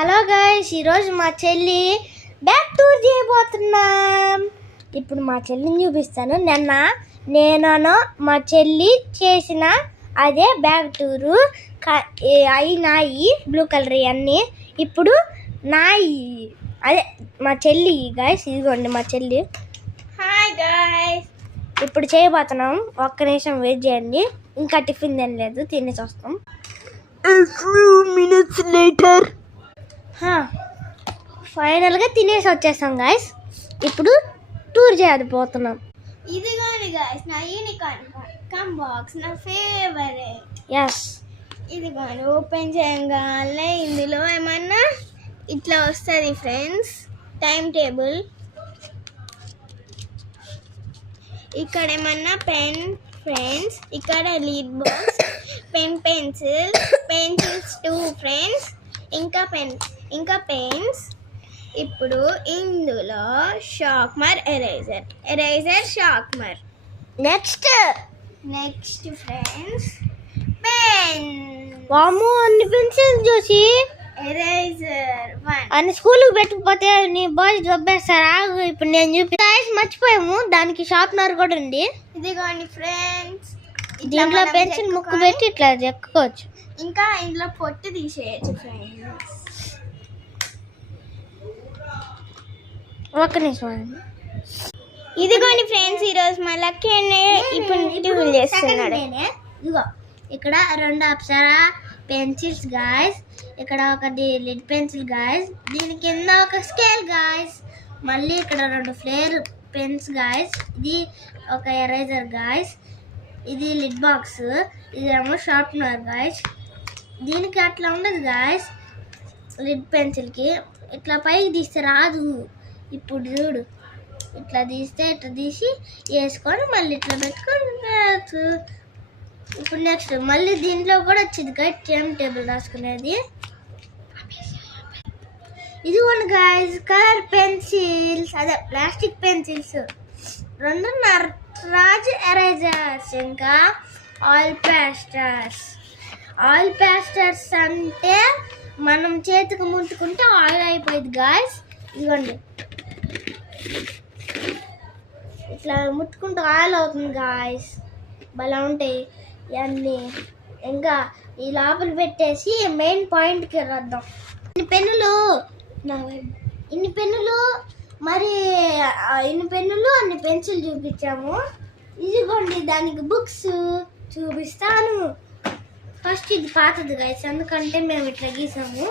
Hello guys, ఈరోజు మా చెల్లి బ్యాగ్ టూర్ చేయబోతున్నాం. ఇప్పుడు మా చెల్లిని చూపిస్తాను. నేను మా చెల్లి చేసిన అదే బ్యాగ్ టూరు. అవి నాయి బ్లూ కలర్ అన్నీ. ఇప్పుడు నాయి అదే మా చెల్లి గైస్. ఇదిగోండి మా చెల్లి. హాయ్ గైస్, ఇప్పుడు చేయబోతున్నాం. ఒక్క నిమిషం వెయిట్ చేయండి. ఇంకా టిఫిన్ తినలేదు, తినేసి వస్తాం. A few minutes later. ఫైనల్గా తినేసి వచ్చేస్తాం గైస్. ఇప్పుడు టూర్ చేయబోతున్నాం. ఇదిగోండి గైస్ నా యూనికార్న్ కమ్ బాక్స్, నా ఫేవరెట్. ఎస్, ఇదిగోండి ఓపెన్ చేయగానే ఇందులో ఏమన్నా ఇట్లా వస్తుంది ఫ్రెండ్స్. టైం టేబుల్, ఇక్కడ ఏమన్నా పెన్ ఫ్రెండ్స్, ఇక్కడ లీడ్ బాక్స్, పెన్సిల్స్ 2 ఫ్రెండ్స్, ఇంకా పెన్స్. ఇప్పుడు ఇందులో sharpener, eraser sharpener. Next friends pen. వాము, అన్ని పెన్సిల్ చూసి ఎరేజర్ 1. అన్ని స్కూల్కి పెట్టకపోతే నీ బాయ్స్ దొబ్బేస్తారా? ఇప్పుడు నేను మర్చిపోయాము, దానికి షార్ప్నర్ కూడా ఉంది. ఇదిగోండి ఫ్రెండ్స్, దీంట్లో పెన్సిల్ ముక్కు పెట్టి ఇట్లా చెక్కుకోవచ్చు. ఇంకా ఇందులో పొట్టు తీసేయచ్చు ఫ్రెండ్స్. ఒక్క నిమిషం. ఇదిగోండి ఫ్రెండ్స్, ఈరోజు మా లక్కీ ఇప్పుడు ట్యూన్ చేస్తున్నాడు. ఇదిగో ఇక్కడ 2 అప్సరా పెన్సిల్స్ గాయస్, ఇక్కడ ఒకటి లిడ్ పెన్సిల్ గాయస్, దీని కింద ఒక స్కేల్ గాయస్, మళ్ళీ ఇక్కడ 2 ఫ్లేర్ పెన్స్ గాయస్, ఇది ఒక ఎరేజర్ గాయస్, ఇది లిడ్ బాక్స్, ఇదేమో షార్ప్నర్ గాయస్. దీనికి అట్లా ఉండదు గాయస్, లిడ్ పెన్సిల్కి ఇట్లా పైకి తీస్తే రాదు. ఇప్పుడు చూడు, ఇట్లా తీస్తే ఇట్లా తీసి వేసుకొని మళ్ళీ ఇట్లా పెట్టుకొని. ఇప్పుడు నెక్స్ట్ మళ్ళీ దీంట్లో కూడా వచ్చింది గైస్, టైం టేబుల్ రాసుకునేది. ఇది వన్ గైస్, కలర్ పెన్సిల్స్, అదే ప్లాస్టిక్ పెన్సిల్స్ 2 నటరాజ్ ఎరేజర్స్, ఇంకా ఆయిల్ పేస్టర్స్ అంటే మనం చేతికి ముట్టుకుంటే ఆయిల్ అయిపోయింది గాయస్. ఇదిగోండి, ఇట్లా ముట్టుకుంటే ఆయిల్ అవుతుంది గాయస్. భలే ఉంటాయి ఇవన్నీ. ఇంకా ఈ లోపల పెట్టేసి మెయిన్ పాయింట్కి రద్దాం. ఇన్ని పెన్నులు అన్ని పెన్సిల్ చూపించాము. ఇదిగోండి దానికి బుక్స్ చూపిస్తాను. ఫస్ట్ ఇది పాతది గైస్, ఎందుకంటే మేము ఇట్లా గీసాము.